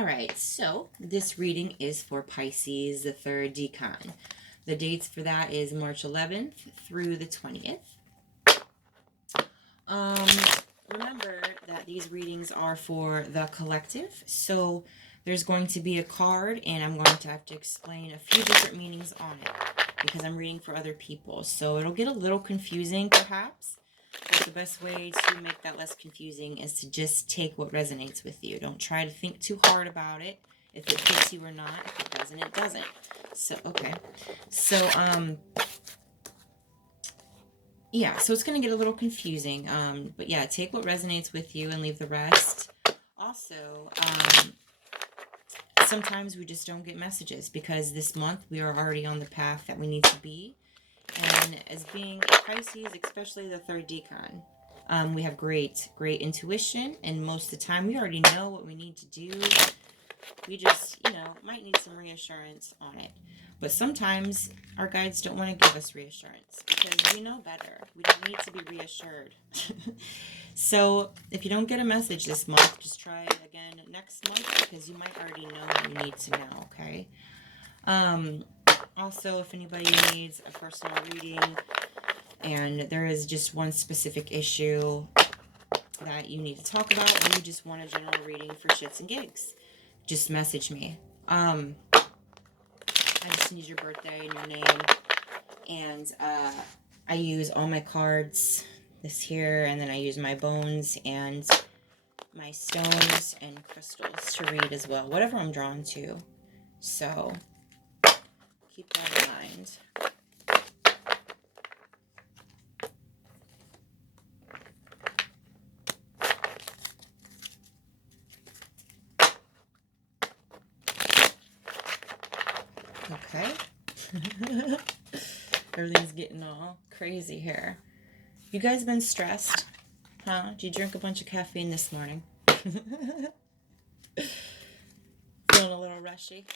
All right, so this reading is for Pisces, the third decan. The dates for that is March 11th through the 20th. Remember that these readings are for the collective, so there's going to be a card, and I'm going to have to explain a few different meanings on it because I'm reading for other people. So it'll get a little confusing, perhaps, but the best way to make that less confusing is to just take what resonates with you. Don't try to think too hard about it. If it fits you or not. If it doesn't, it doesn't. So, okay. So, yeah, so it's going to get a little confusing. But yeah, take what resonates with you and leave the rest. Also, sometimes we just don't get messages because this month we are already on the path that we need to be. And as being a Pisces, especially the third decan, we have great intuition. And most of the time we already know what we need to do. We just, might need some reassurance on it. But sometimes our guides don't want to give us reassurance because we know better. We don't need to be reassured. So if you don't get a message this month, just try it again next month because you might already know what you need to know, okay? Also, if anybody needs a personal reading and there is just one specific issue that you need to talk about or you just want a general reading for shits and gigs, just message me. I just need your birthday and your name. And I use all my cards, this here, and then I use my bones and my stones and crystals to read as well. Whatever I'm drawn to. So, keep that in mind. Okay. Everything's getting all crazy here. You guys been stressed? Huh? Did you drink a bunch of caffeine this morning? Feeling a little rushy?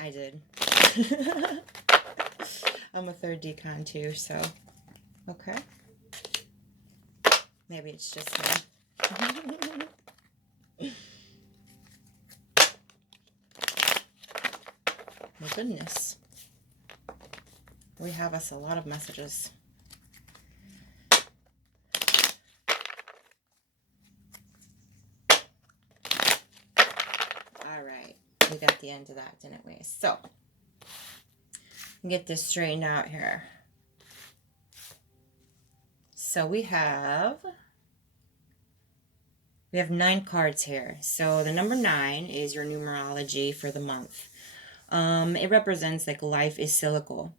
I did. I'm a third decan too, so okay. Maybe it's just me. My goodness. We have us a lot of messages. All right. We got the end of that, didn't we? So, get this straightened out here. So we have 9 cards here. So the number 9 is your numerology for the month. It represents like life is cyclical.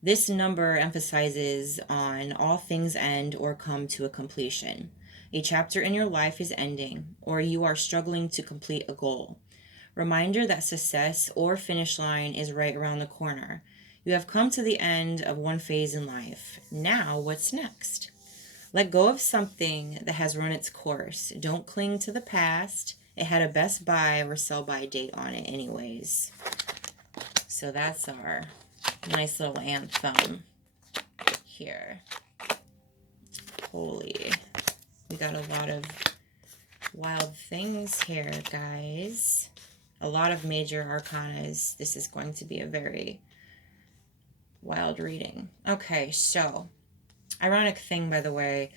This number emphasizes on all things end or come to a completion. A chapter in your life is ending, or you are struggling to complete a goal. Reminder that success or finish line is right around the corner. You have come to the end of one phase in life. Now, what's next? Let go of something that has run its course. Don't cling to the past. It had a best buy or sell by date on it anyways. So that's our nice little anthem here. Holy. We got a lot of wild things here, guys. A lot of major arcanas. This is going to be a very wild reading. Okay, so ironic thing, by the way,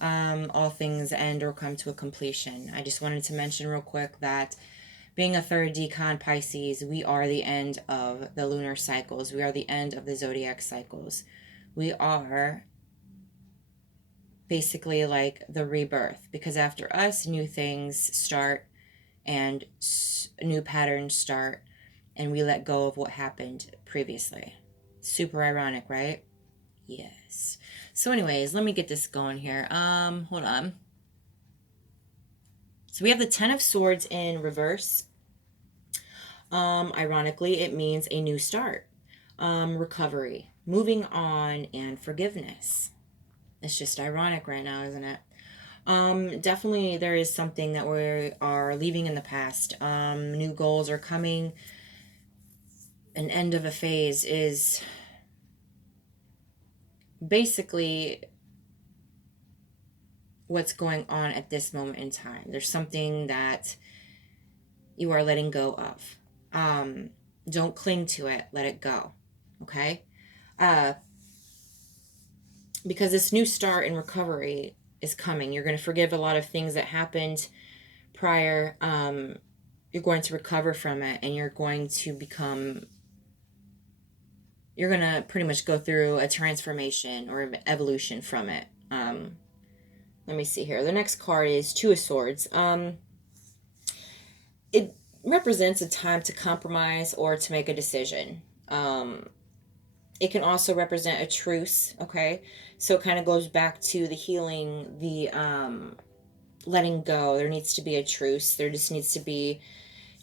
all things end or come to a completion. I just wanted to mention real quick that being a third decan Pisces, we are the end of the lunar cycles. We are the end of the zodiac cycles. We are basically like the rebirth, because after us, new things start and new patterns start, and we let go of what happened previously. Super ironic, right? Yes. So anyways, let me get this going here. Hold on. So we have the 10 of Swords in reverse. Ironically, it means a new start, recovery, moving on, and forgiveness. It's just ironic right now, isn't it? Definitely there is something that we are leaving in the past. New goals are coming. An end of a phase is basically what's going on at this moment in time. There's something that you are letting go of. Don't cling to it. Let it go. Okay? Uh, because this new start in recovery is coming. You're going to forgive a lot of things that happened prior. You're going to recover from it, and you're going to pretty much go through a transformation or evolution from it. Let me see here. The next card is Two of Swords. It represents a time to compromise or to make a decision. It can also represent a truce, okay? So it kind of goes back to the healing, the letting go. There needs to be a truce. There just needs to be,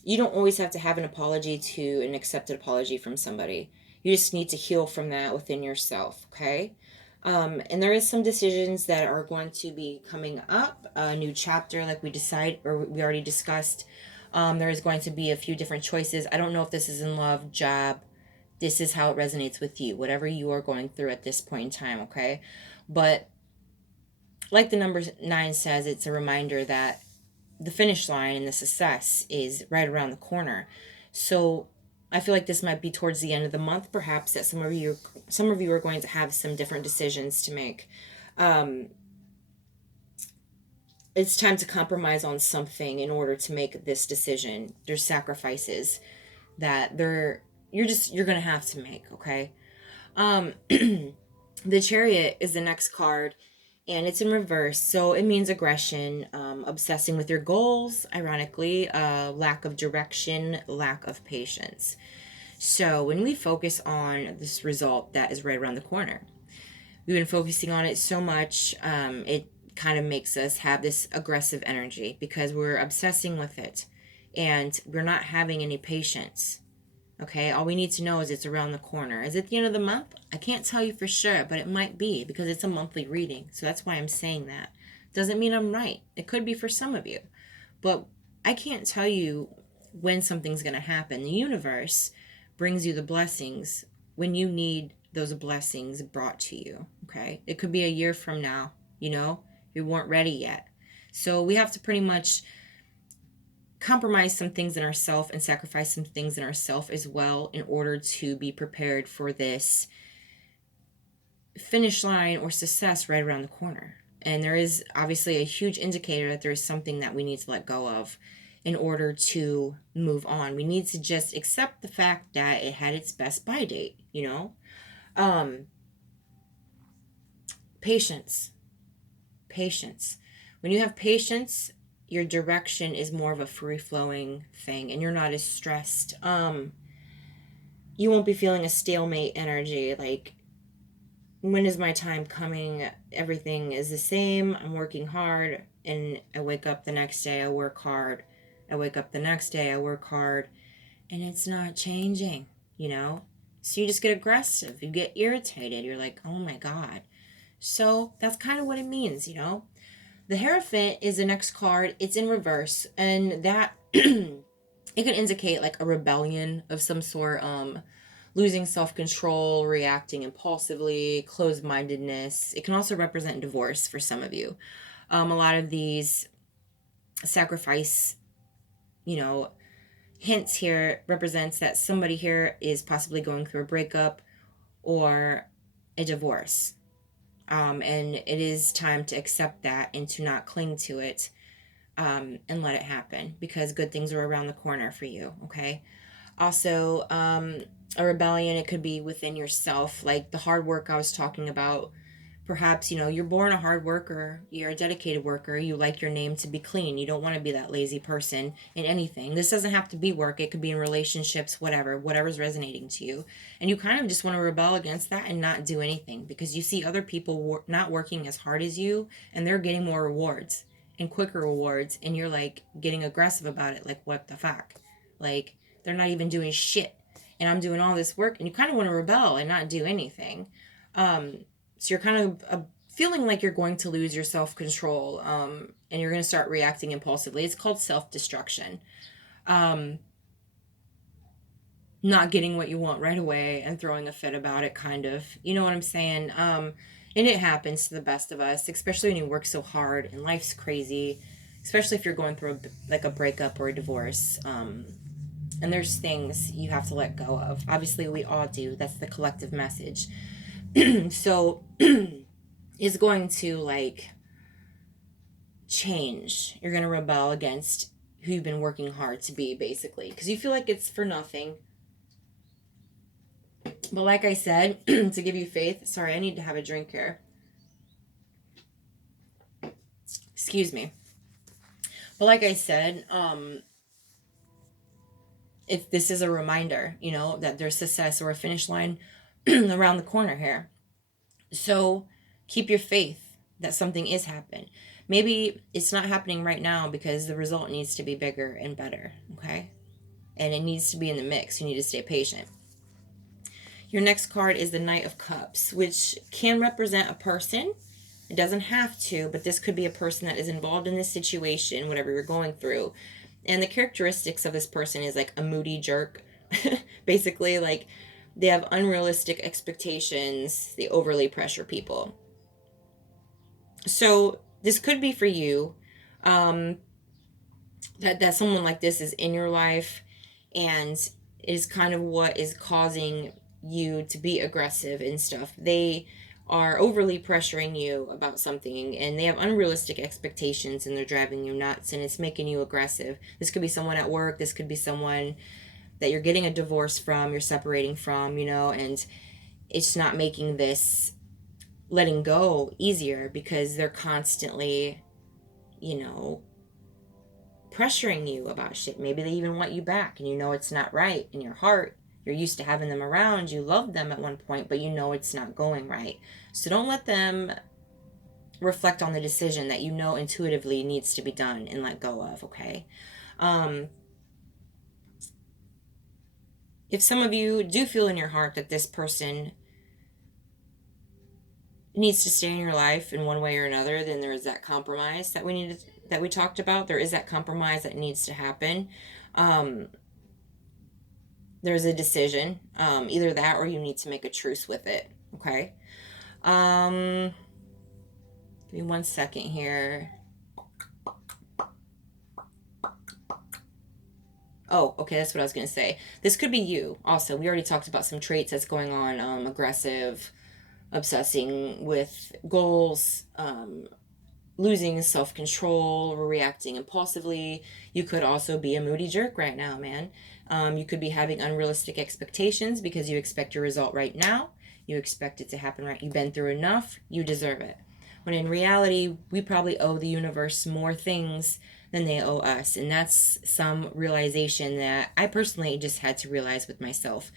you don't always have to have an apology to an accepted apology from somebody. You just need to heal from that within yourself, okay? And there is some decisions that are going to be coming up, a new chapter like we already discussed. There is going to be a few different choices. I don't know if this is in love, job. This is how it resonates with you, whatever you are going through at this point in time, okay? But like the number 9 says, it's a reminder that the finish line and the success is right around the corner. So I feel like this might be towards the end of the month, perhaps, that some of you are going to have some different decisions to make. It's time to compromise on something in order to make this decision. There's sacrifices that you're gonna have to make, okay? The Chariot is the next card, and it's in reverse, so it means aggression, obsessing with your goals, ironically, lack of direction, lack of patience. So when we focus on this result that is right around the corner, we've been focusing on it so much, it kind of makes us have this aggressive energy because we're obsessing with it and we're not having any patience. Okay, all we need to know is it's around the corner. Is it the end of the month? I can't tell you for sure, but it might be because it's a monthly reading. So that's why I'm saying that. Doesn't mean I'm right. It could be for some of you. But I can't tell you when something's going to happen. The universe brings you the blessings when you need those blessings brought to you. Okay, it could be a year from now, you weren't ready yet. So we have to pretty much compromise some things in ourselves and sacrifice some things in ourselves as well in order to be prepared for this finish line or success right around the corner. And there is obviously a huge indicator that there is something that we need to let go of in order to move on. We need to just accept the fact that it had its best by date, Patience. When you have patience, your direction is more of a free-flowing thing and you're not as stressed. You won't be feeling a stalemate energy, like, when is my time coming? Everything is the same. I'm working hard and I wake up the next day, I work hard. I wake up the next day, I work hard, and it's not changing, So you just get aggressive, you get irritated, you're like, oh my God. So that's kind of what it means, The Hierophant is the next card. It's in reverse, and that it can indicate like a rebellion of some sort, losing self-control, reacting impulsively, closed-mindedness. It can also represent divorce for some of you. A lot of these sacrifice, hints here represents that somebody here is possibly going through a breakup or a divorce. And it is time to accept that and to not cling to it, and let it happen because good things are around the corner for you, okay? Also, a rebellion, it could be within yourself, like the hard work I was talking about. Perhaps, you're born a hard worker, you're a dedicated worker, you like your name to be clean, you don't want to be that lazy person in anything. This doesn't have to be work, it could be in relationships, whatever's resonating to you. And you kind of just want to rebel against that and not do anything because you see other people not working as hard as you and they're getting more rewards and quicker rewards, and you're like getting aggressive about it, like, what the fuck? Like, they're not even doing shit and I'm doing all this work, and you kind of want to rebel and not do anything. So you're kind of feeling like you're going to lose your self-control, and you're going to start reacting impulsively. It's called self-destruction. Not getting what you want right away and throwing a fit about it, kind of. You know what I'm saying? And it happens to the best of us, especially when you work so hard and life's crazy, especially if you're going through like a breakup or a divorce. And there's things you have to let go of. Obviously, we all do. That's the collective message. So it's going to like change. You're going to rebel against who you've been working hard to be, basically, because you feel like it's for nothing. But like I said, to give you faith, sorry, I need to have a drink here. Excuse me. But like I said, if this is a reminder, you know, that there's success or a finish line around the corner here. So keep your faith that something is happening. Maybe it's not happening right now because the result needs to be bigger and better, okay? And it needs to be in the mix. You need to stay patient. Your next card is the Knight of Cups, which can represent a person. It doesn't have to, but this could be a person that is involved in this situation, whatever you're going through. And the characteristics of this person is like a moody jerk. Basically, like they have unrealistic expectations, they overly pressure people. So this could be for you, that someone like this is in your life, and is kind of what is causing you to be aggressive and stuff. They are overly pressuring you about something, and they have unrealistic expectations, and they're driving you nuts, and it's making you aggressive. This could be someone at work, this could be someone that you're getting a divorce from, you're separating from, you know, and it's not making this letting go easier because they're constantly, you know, pressuring you about shit. Maybe they even want you back, and you know it's not right in your heart. You're used to having them around, you loved them at one point, but you know it's not going right. So don't let them reflect on the decision that you know intuitively needs to be done and let go of, okay? If some of you do feel in your heart that this person needs to stay in your life in one way or another, then there is that compromise that we talked about. There is that compromise that needs to happen. There's a decision, either that or you need to make a truce with it, okay? Give me 1 second here. Oh, okay, that's what I was going to say. This could be you also. We already talked about some traits that's going on, aggressive, obsessing with goals, losing self-control, reacting impulsively. You could also be a moody jerk right now, man. You could be having unrealistic expectations because you expect your result right now. You expect it to happen right. You've been through enough. You deserve it. When in reality, we probably owe the universe more things than they owe us. And that's some realization that I personally just had to realize with myself.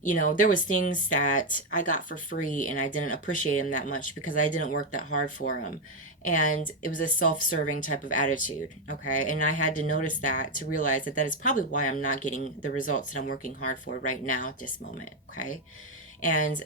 You know, there was things that I got for free and I didn't appreciate them that much because I didn't work that hard for them. And it was a self-serving type of attitude, okay? And I had to notice that to realize that that is probably why I'm not getting the results that I'm working hard for right now at this moment, okay? And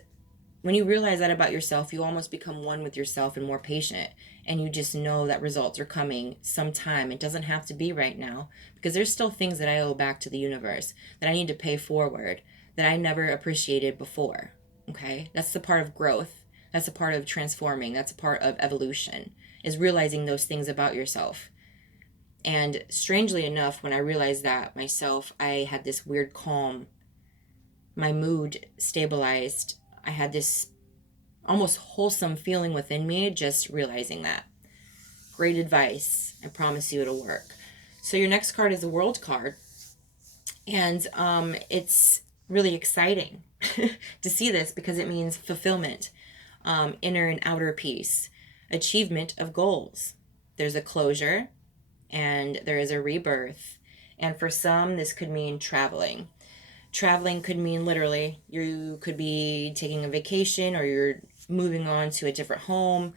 when you realize that about yourself, you almost become one with yourself and more patient. And you just know that results are coming sometime. It doesn't have to be right now because there's still things that I owe back to the universe that I need to pay forward that I never appreciated before. Okay? That's the part of growth. That's a part of transforming. That's a part of evolution, is realizing those things about yourself. And strangely enough, when I realized that myself, I had this weird calm. My mood stabilized. I had this almost wholesome feeling within me just realizing that. Great advice. I promise you it'll work. So your next card is the World card. And it's really exciting to see this because it means fulfillment, inner and outer peace, achievement of goals. There's a closure and there is a rebirth. And for some, this could mean traveling. Traveling could mean literally you could be taking a vacation or you're moving on to a different home.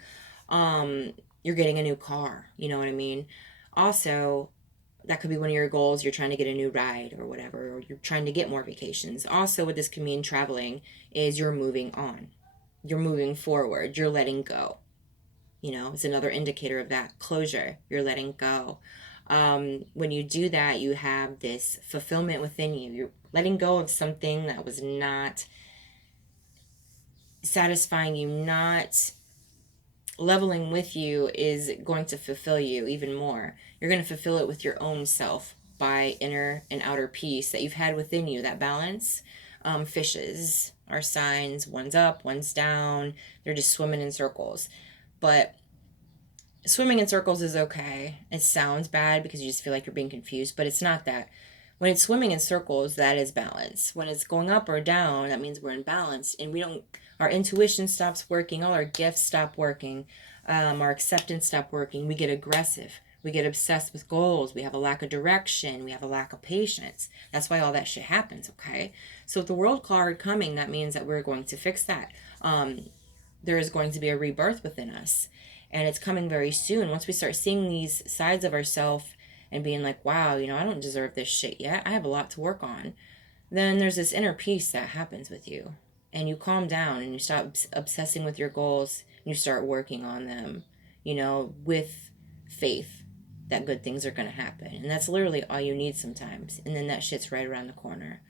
You're getting a new car. You know what I mean? Also, that could be one of your goals. You're trying to get a new ride or whatever, or you're trying to get more vacations. Also, what this can mean traveling is you're moving on. You're moving forward. You're letting go. You know, it's another indicator of that closure. You're letting go. When you do that, you have this fulfillment within you. You're letting go of something that was not satisfying you, not leveling with you, is going to fulfill you even more. You're going to fulfill it with your own self by inner and outer peace that you've had within you, that balance. Fishes are signs, one's up, one's down. They're just swimming in circles. But swimming in circles is okay. It sounds bad because you just feel like you're being confused, but it's not that. When it's swimming in circles, that is balance. When it's going up or down, that means we're in balance, and we don't. Our intuition stops working. All our gifts stop working. Our acceptance stop working. We get aggressive. We get obsessed with goals. We have a lack of direction. We have a lack of patience. That's why all that shit happens. Okay. So with the World card coming, that means that we're going to fix that. There is going to be a rebirth within us, and it's coming very soon. Once we start seeing these sides of ourselves and being like, wow, you know, I don't deserve this shit yet, I have a lot to work on, then there's this inner peace that happens with you, and you calm down and you stop obsessing with your goals and you start working on them, you know, with faith that good things are going to happen. And that's literally all you need sometimes, and then that shit's right around the corner.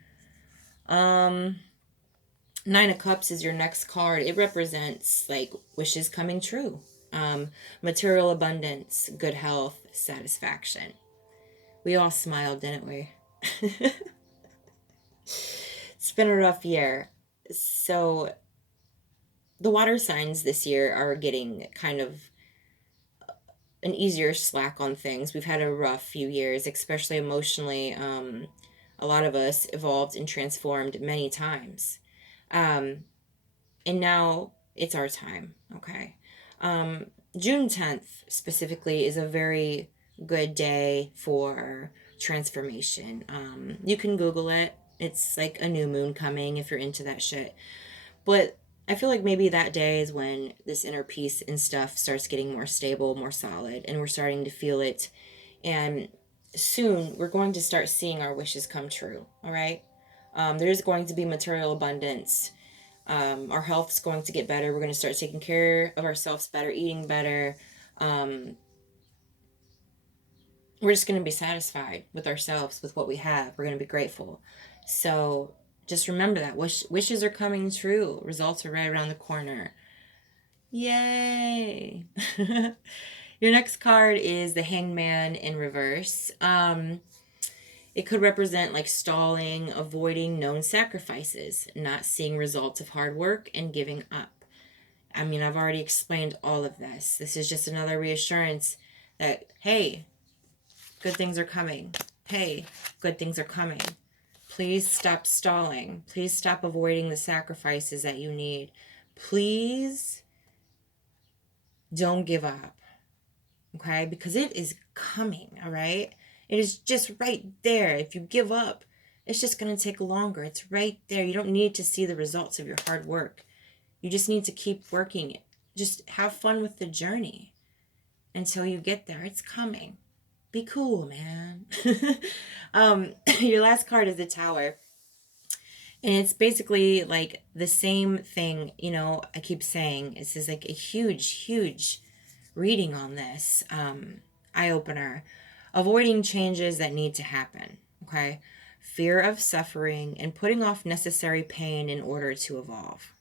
Nine of Cups is your next card. It represents like wishes coming true, material abundance, good health, satisfaction. We all smiled, didn't we? It's been a rough year. So the water signs this year are getting kind of an easier slack on things. We've had a rough few years, especially emotionally. A lot of us evolved and transformed many times. And now it's our time, okay? June 10th specifically is a very good day for transformation. You can Google it. It's like a new moon coming if you're into that shit. But I feel like maybe that day is when this inner peace and stuff starts getting more stable, more solid, and we're starting to feel it. And soon we're going to start seeing our wishes come true, all right? There's going to be material abundance. Our health's going to get better. We're going to start taking care of ourselves better, eating better. We're just going to be satisfied with ourselves, with what we have. We're going to be grateful. So just remember that wishes are coming true. Results are right around the corner. Yay! Your next card is the Hangman in reverse. It could represent like stalling, avoiding known sacrifices, not seeing results of hard work, and giving up. I mean, I've already explained all of this. This is just another reassurance that, hey, good things are coming. Hey, good things are coming. Please stop stalling. Please stop avoiding the sacrifices that you need. Please don't give up. Okay? Because it is coming, all right? It is just right there. If you give up, it's just going to take longer. It's right there. You don't need to see the results of your hard work. You just need to keep working it. Just have fun with the journey until you get there. It's coming. Be cool, man. Your last card is the Tower. And it's basically like the same thing, you know, I keep saying. This is like a huge, huge reading on this. Eye-opener. Avoiding changes that need to happen, okay? Fear of suffering and putting off necessary pain in order to evolve.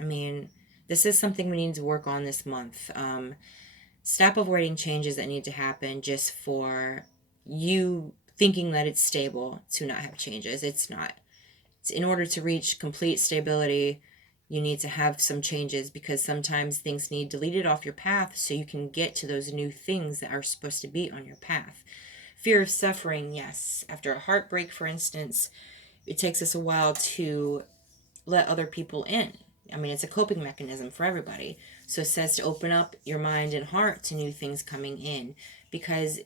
I mean, this is something we need to work on this month. Stop avoiding changes that need to happen just for you thinking that it's stable to not have changes. It's not. It's in order to reach complete stability, you need to have some changes, because sometimes things need deleted off your path so you can get to those new things that are supposed to be on your path. Fear of suffering, yes. After a heartbreak, for instance, it takes us a while to let other people in. I mean, it's a coping mechanism for everybody. So it says to open up your mind and heart to new things coming in, because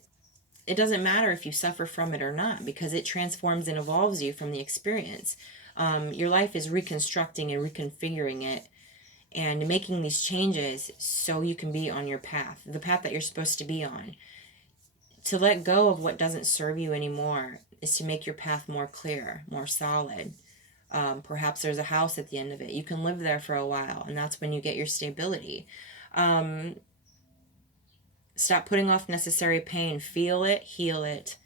it doesn't matter if you suffer from it or not, because it transforms and evolves you from the experience. Your life is reconstructing and reconfiguring it and making these changes so you can be on your path, the path that you're supposed to be on. To let go of what doesn't serve you anymore is to make your path more clear, more solid. Perhaps there's a house at the end of it. You can live there for a while, and that's when you get your stability. Stop putting off necessary pain. Feel it, heal it.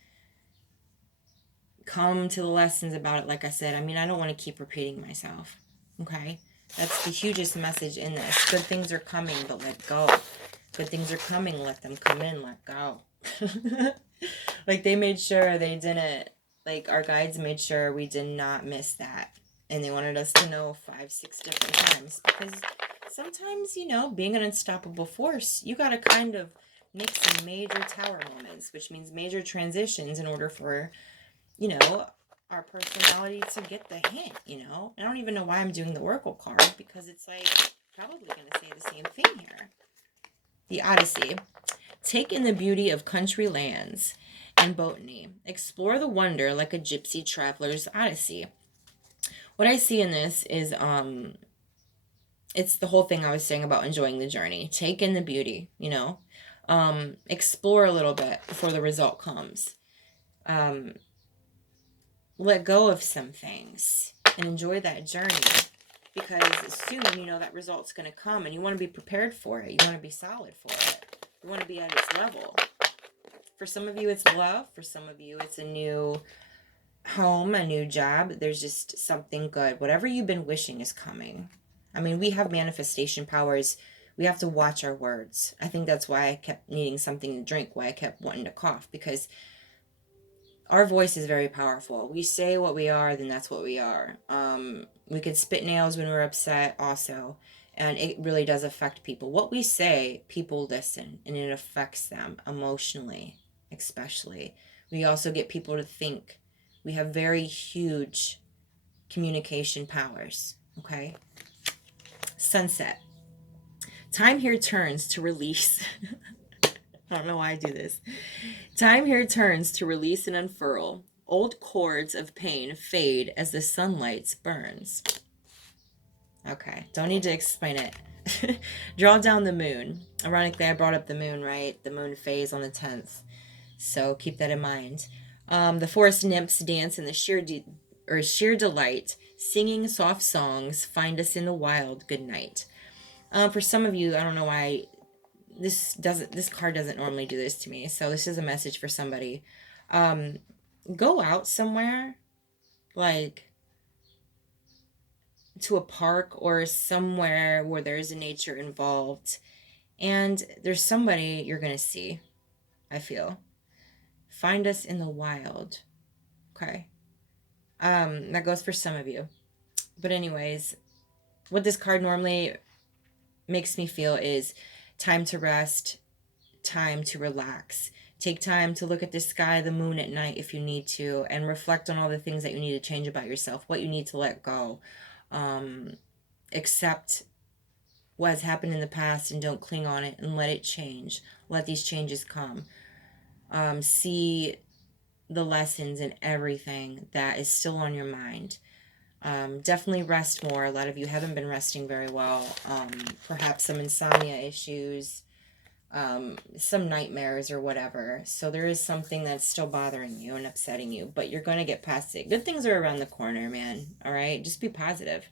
Come to the lessons about it, like I said. I mean, I don't want to keep repeating myself, okay? That's the hugest message in this. Good things are coming, but let go. Good things are coming, let them come in, let go. Like they made sure they didn't, like our guides made sure we did not miss that. And they wanted us to know 5, 6 different times. Because sometimes, being an unstoppable force, you got to kind of make some major tower moments, which means major transitions in order for, you know, our personality to get the hint. I don't even know why I'm doing the Oracle card because it's like probably going to say the same thing here. The Odyssey. Take in the beauty of country lands and botany. Explore the wonder like a gypsy traveler's odyssey. What I see in this is it's the whole thing I was saying about enjoying the journey. Take in the beauty, explore a little bit before the result comes. Let go of some things and enjoy that journey, because soon that result's going to come and you want to be prepared for it. You want to be solid for it. You want to be at its level. For some of you it's love, for some of you it's a new home, a new job. There's just something good. Whatever you've been wishing is coming. I mean, we have manifestation powers. We have to watch our words. I think that's why I kept needing something to drink, why I kept wanting to cough, because our voice is very powerful. We say what we are, then that's what we are. We could spit nails when we're upset also, and it really does affect people. What we say, people listen, and it affects them emotionally, especially. We also get people to think. We have very huge communication powers, okay? Sunset. Time here turns to release. I don't know why I do this. Time here turns to release and unfurl. Old cords of pain fade as the sunlight burns. Okay, don't need to explain it. Draw down the moon. Ironically, I brought up the moon, right? The moon phase on the 10th. So keep that in mind. The forest nymphs dance in the sheer delight, singing soft songs. Find us in the wild. Good night. For some of you, I don't know why this card doesn't normally do this to me. So this is a message for somebody. Go out somewhere, like to a park or somewhere where there's a nature involved, and there's somebody you're gonna see. I feel. Find us in the wild. Okay. That goes for some of you. But anyways, what this card normally makes me feel is time to rest, time to relax. Take time to look at the sky, the moon at night if you need to, and reflect on all the things that you need to change about yourself, what you need to let go. Accept what has happened in the past and don't cling on it, and let it change. Let these changes come. See the lessons and everything that is still on your mind. Definitely rest more. A lot of you haven't been resting very well. Perhaps some insomnia issues, some nightmares or whatever. So there is something that's still bothering you and upsetting you, but you're going to get past it. Good things are around the corner, man. All right? Just be positive.